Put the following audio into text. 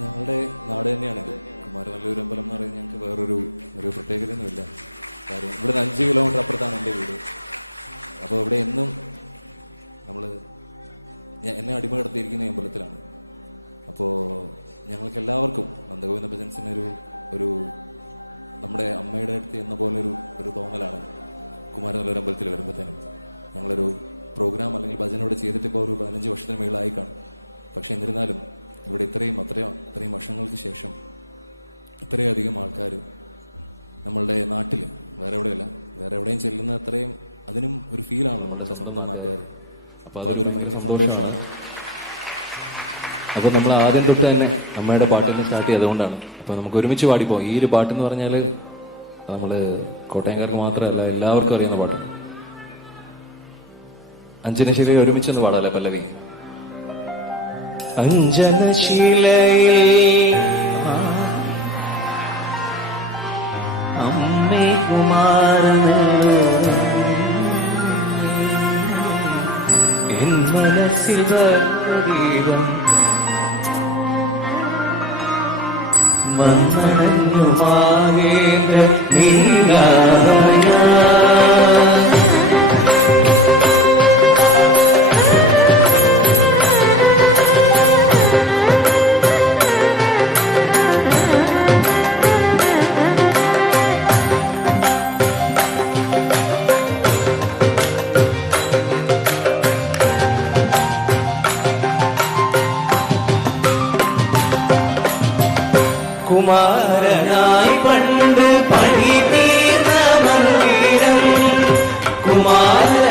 ഞങ്ങളുടെ നാട് തന്നെയാണിത്. കുമാരനല്ലൂർ അമ്പലം എന്ന് പറയുന്നത് ഞങ്ങൾക്ക് വേറൊരു പ്രത്യേകതയൊന്നുമില്ല. കാര്യം ഇവിടുന്ന് 5 കിലോമീറ്റർ അപ്പുറത്താണ് എൻ്റെ വീട്. അപ്പോൾ ഇവിടെ എന്നും എന്നെ അടിമ ഈ അമ്പലത്തിലാണ്. അപ്പോൾ ഞങ്ങൾക്ക് എല്ലാവർക്കും നന്ദഗോവിന്ദ ഭജൻസിന് ഒരു നമ്മുടെ അമ്മയുടെ അടുത്ത് എന്ന പോലെ ഒരു തോന്നലാണ് കുമാരനല്ലൂർ അമ്പലത്തിൽ വരുമ്പോഴത്തേനും. ഞങ്ങളൊരു പ്രോഗ്രാം അല്ലെങ്കിൽ ഭജന ഇവിടെ ചെയ്തിട്ട് ഇപ്പോൾ ഒരു 15 വർഷത്തിന് മുകളിലായി കാണും. പക്ഷെ എന്നിരുന്നാലും ഇവിടെ അത്രയും വർഷങ്ങൾക്ക് ശേഷം ഇത്രയധികം ആൾക്കാർ നമ്മളുടെ നാട്ടിൽ വേറെ എവിടെയും ചെല്ലുന്ന അത്രയും അതിനും ഒരു ഫീലാണല്ലോ നമ്മളുടെ സ്വന്തം നാട്ടുകാർ. അപ്പോൾ അതൊരു ഭയങ്കര സന്തോഷമാണ്. അപ്പോൾ നമ്മൾ ആദ്യം തൊട്ട് തന്നെ അമ്മയുടെ പാട്ട് സ്റ്റാർട്ട് ചെയ്തുകൊണ്ടാണ്. അപ്പോൾ നമുക്ക് ഒരുമിച്ച് പാടിപ്പോ. ഈ ഒരു പാട്ടെന്ന് പറഞ്ഞാൽ നമ്മള് കോട്ടയംകാർക്ക് മാത്രമല്ല എല്ലാവർക്കും അറിയുന്ന പാട്ടാണ്. അഞ്ജനശില ഒരുമിച്ചൊന്ന് പാടാല്ലേ പല്ലവി? അഞ്ജനശിലയിൽ അമ്മേ കുമാരനല്ലൂർ എൻ മനസ്സിൽ ദീപം മരണമാകേണ്ട നീലായ കുമാരനായി പണ്ട് പണി തീർന്ന മന്ദിരം കുമാര